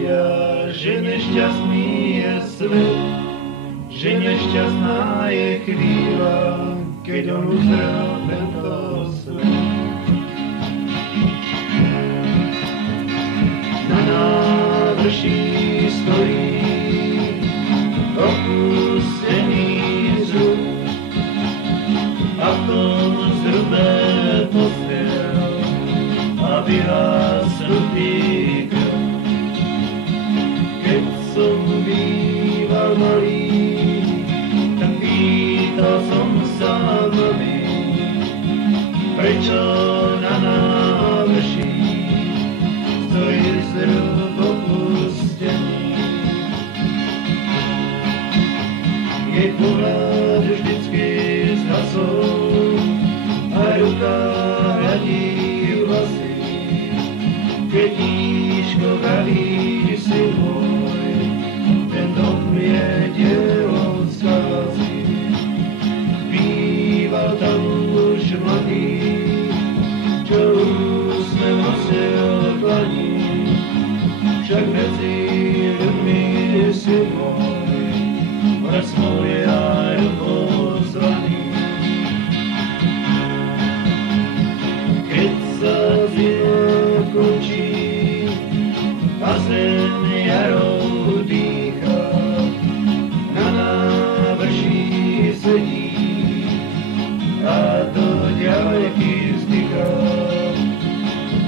ľudia, že nešťastný je svet, že nešťastná je chvíľa, keď on uzrel tento svet. Na návrší stojí opustený zrub a v tom zrube postrel a vyhasnutý krv. Keď som býval malý, tak pýtal som sa mami, prečo na návrší stojí zrub opustený. Jej pohľad vždycky zhasol, aj ruka hladí vlasy, keď tíško vraví si môj, ten dom je dielo skazy. Býval tam už mladý, čo úsmev nosil dlaní, však medzi ľuďmi si môj, raz môj aj pozvaný. Keď sa zima končí a zem jarou dýcha, na návrší sedí a do ďalky vzdychá.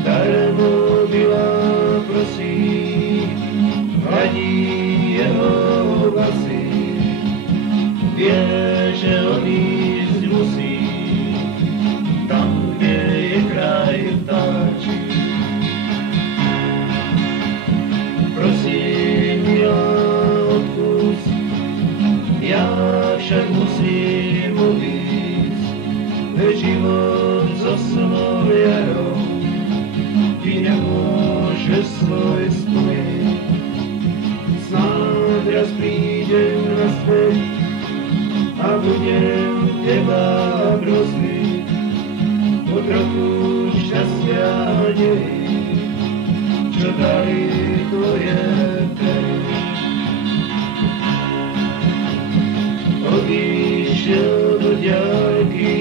Darmo milá prosí, hladí jeho vlasy, vie, že odísť musí tam, kde je kraj vtáčí. Prosím, milá, odpusť, ja však musím odísť, veď život so svojou jarou ty nemôže svoj spojiť. Snáď raz prídem na svet a budem teba prosiť o trochu šťastia a nadeji, čo dali tvoje pery. Odišiel do ďalky,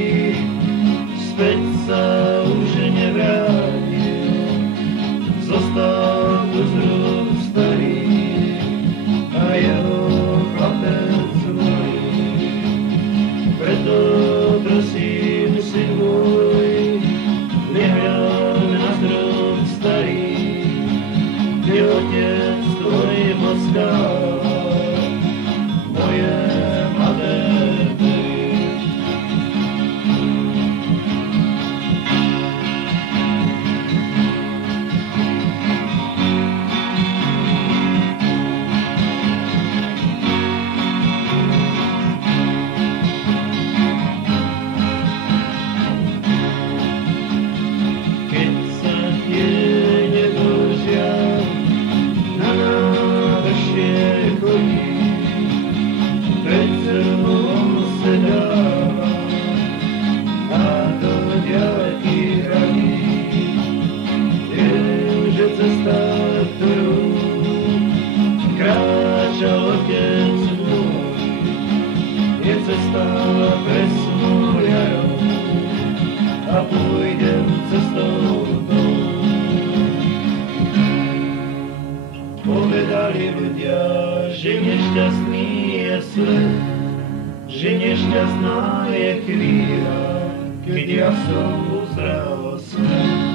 späť sa už nevrátil, zostal tu zrub starý a jeho chlapec volí. Preto prosím, syn môj, nehľad na zrub starý, kde otec tvoj boská moje mladé pery. Keď sa tiene Božia na návršie chodí, pred zrvom se dáva a do ďalky hradí. Viem, že cesta, ktorú kráča otec môj, je cesta presnú jarou a pôjdem cestou tou. Povedali ľudia, že nešťastný je svet, že nešťastná je chvíľa, keď ja som uzrel svet.